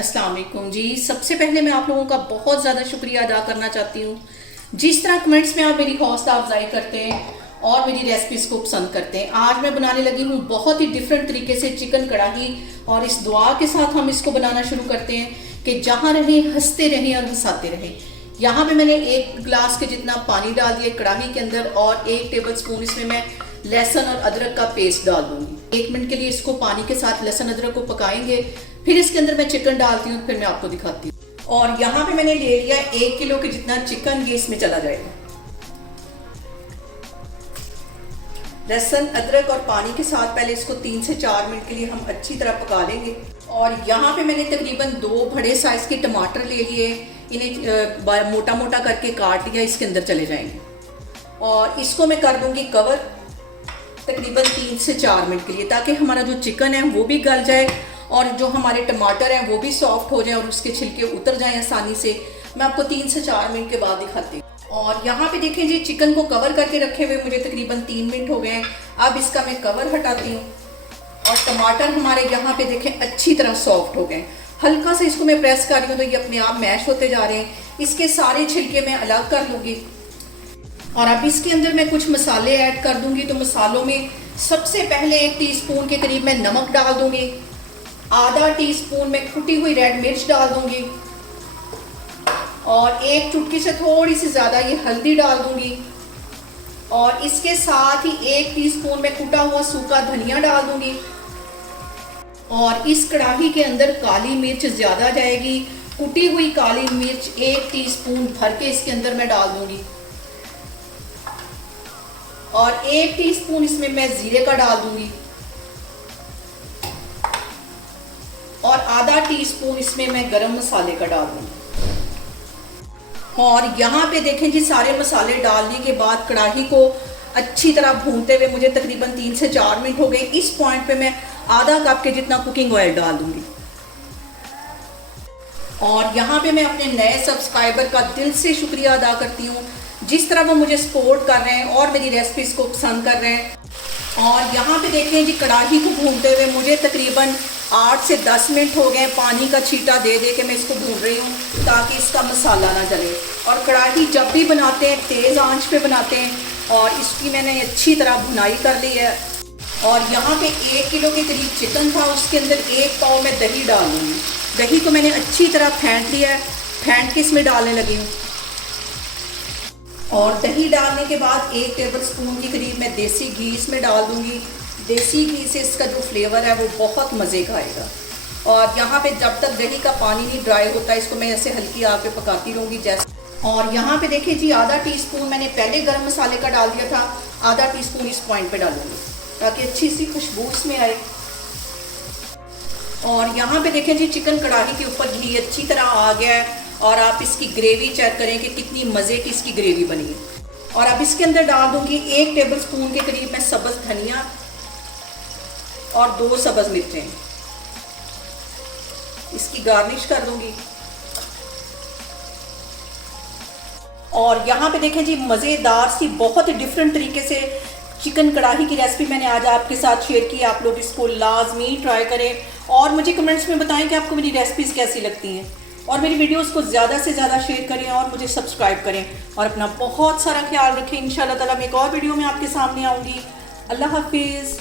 अस्सलाम वालेकुम जी। सबसे पहले मैं आप लोगों का बहुत ज़्यादा शुक्रिया अदा करना चाहती हूँ। जिस तरह कमेंट्स में आप मेरी हौसला अफजाई करते हैं और मेरी रेसिपीज़ को पसंद करते हैं। आज मैं बनाने लगी हूँ बहुत ही डिफरेंट तरीके से चिकन कढ़ाई, और इस दुआ के साथ हम इसको बनाना शुरू करते हैं कि जहाँ रहें हंसते रहें और हंसाते रहें। यहाँ पे मैंने 1 गिलास के जितना पानी डाल दिया कढ़ाई के अंदर, और 1 टेबल स्पून इसमें मैं लहसुन और अदरक का पेस्ट डाल दूंगी। 1 मिनट के लिए इसको पानी के साथ लहसुन अदरक को पकाएंगे, फिर इसके अंदर मैं चिकन डालती हूँ, फिर मैं आपको दिखाती हूँ। और यहाँ पे मैंने ले लिया 1 किलो के जितना चिकन, ये इसमें चला जाएगा। लहसुन अदरक और पानी के साथ पहले इसको 3 से 4 मिनट के लिए हम अच्छी तरह पका लेंगे। और यहाँ पे मैंने तकरीबन 2 बड़े साइज के टमाटर ले लिए, इन्हें मोटा मोटा करके काट लिया, इसके अंदर चले जाएंगे। और इसको मैं कर दूंगी कवर तकरीबन 3 से 4 मिनट के लिए, ताकि हमारा जो चिकन है वो भी गल जाए और जो हमारे टमाटर हैं वो भी सॉफ्ट हो जाए और उसके छिलके उतर जाएं आसानी से। मैं आपको 3 से 4 मिनट के बाद दिखाती हूँ। और यहाँ पे देखें जी, चिकन को कवर करके रखे हुए मुझे तकरीबन 3 मिनट हो गए हैं। अब इसका मैं कवर हटाती हूँ, और टमाटर हमारे यहाँ पे देखें अच्छी तरह सॉफ्ट हो गए। हल्का से इसको मैं प्रेस कर रही हूँ तो ये अपने आप मैश होते जा रहे हैं। इसके सारे छिलके मैं अलग कर लूँगी। और अब इसके अंदर मैं कुछ मसाले ऐड कर दूंगी। तो मसालों में सबसे पहले 1 टीस्पून के करीब मैं नमक डाल दूंगी, आधा टीस्पून मैं कुटी हुई रेड मिर्च डाल दूंगी, और 1 चुटकी से थोड़ी सी ज़्यादा ये हल्दी डाल दूंगी। और इसके साथ ही 1 टीस्पून मैं कुटा हुआ सूखा धनिया डाल दूंगी। और इस कढ़ाई के अंदर काली मिर्च ज़्यादा जाएगी, कुटी हुई काली मिर्च 1 टीस्पून भर के इसके अंदर मैं डाल दूंगी। और 1 टीस्पून इसमें मैं जीरे का डाल दूंगी, और आधा टीस्पून इसमें मैं गरम मसाले का डाल दूंगी। और यहाँ पे देखें जी, सारे मसाले डालने के बाद कढ़ाई को अच्छी तरह भूनते हुए मुझे तकरीबन 3 से 4 मिनट हो गए। इस पॉइंट पे मैं आधा कप के जितना कुकिंग ऑयल डाल दूंगी। और यहाँ पे मैं अपने नए सब्सक्राइबर का दिल से शुक्रिया अदा करती हूँ, जिस तरह वो मुझे सपोर्ट कर रहे हैं और मेरी रेसिपीज़ को पसंद कर रहे हैं। और यहाँ पे देखें जी, कढ़ाई को भूनते हुए मुझे तकरीबन 8 से 10 मिनट हो गए। पानी का छींटा दे दे के मैं इसको भून रही हूँ, ताकि इसका मसाला ना जले। और कढ़ाई जब भी बनाते हैं तेज़ आंच पे बनाते हैं, और इसकी मैंने अच्छी तरह भुनाई कर ली है। और यहाँ पे 1 किलो के करीब चिकन था, उसके अंदर 1 पाव में दही डाल लूँगी। दही को मैंने अच्छी तरह फेंट लिया है, फेंट के इसमें डालने लगी हूँ। और दही डालने के बाद 1 टेबल स्पून के करीब मैं देसी घी इसमें डाल दूंगी। देसी घी से इसका जो फ्लेवर है वो बहुत मज़े का आएगा। और यहाँ पे जब तक दही का पानी नहीं ड्राई होता, इसको मैं ऐसे हल्की आग पे पकाती रहूँगी जैसे। और यहाँ पे देखिए जी, आधा टीस्पून मैंने पहले गरम मसाले का डाल दिया था, आधा टीस्पून इस पॉइंट पे डालूंगी, ताकि अच्छी सी खुशबू इसमें आए। और यहाँ पे देखें जी, चिकन कढ़ाई के ऊपर घी अच्छी तरह आ गया है। और आप इसकी ग्रेवी चेक करें कि कितनी मज़े की इसकी ग्रेवी बनी है। और अब इसके अंदर डाल दूंगी 1 टेबल स्पून के करीब मैं सब्ज़ धनिया, और 2 सब्ज़ मिर्चें, इसकी गार्निश कर दूंगी। और यहाँ पे देखें जी, मज़ेदार सी बहुत ही डिफरेंट तरीके से चिकन कढ़ाई की रेसिपी मैंने आज आपके साथ शेयर की। आप लोग इसको लाजमी ट्राई करें, और मुझे कमेंट्स में बताएं कि आपको मेरी रेसिपीज़ कैसी लगती हैं। और मेरी वीडियोस को ज़्यादा से ज़्यादा शेयर करें और मुझे सब्सक्राइब करें। और अपना बहुत सारा ख्याल रखें। इंशाल्लाह ताला मैं एक और वीडियो में आपके सामने आऊँगी। अल्लाह हाफिज़।